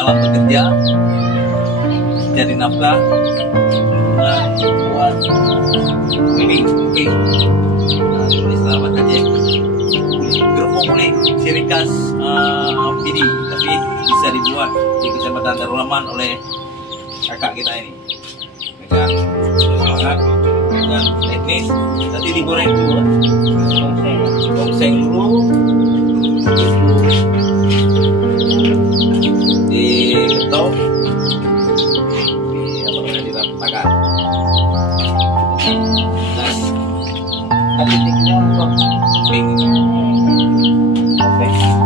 dalam bekerja, cari nafkah, buat living, tulis sahabat aja. Gerupuk kulit sirikas pidi, tapi bisa dibuat di Kecamatan Darulaman oleh kakak kita ini dengan semangat dan teknis. Tadi digoreng dulu, gongseng dulu, diketok, diratakan. Tadi tinggal pink. Oke.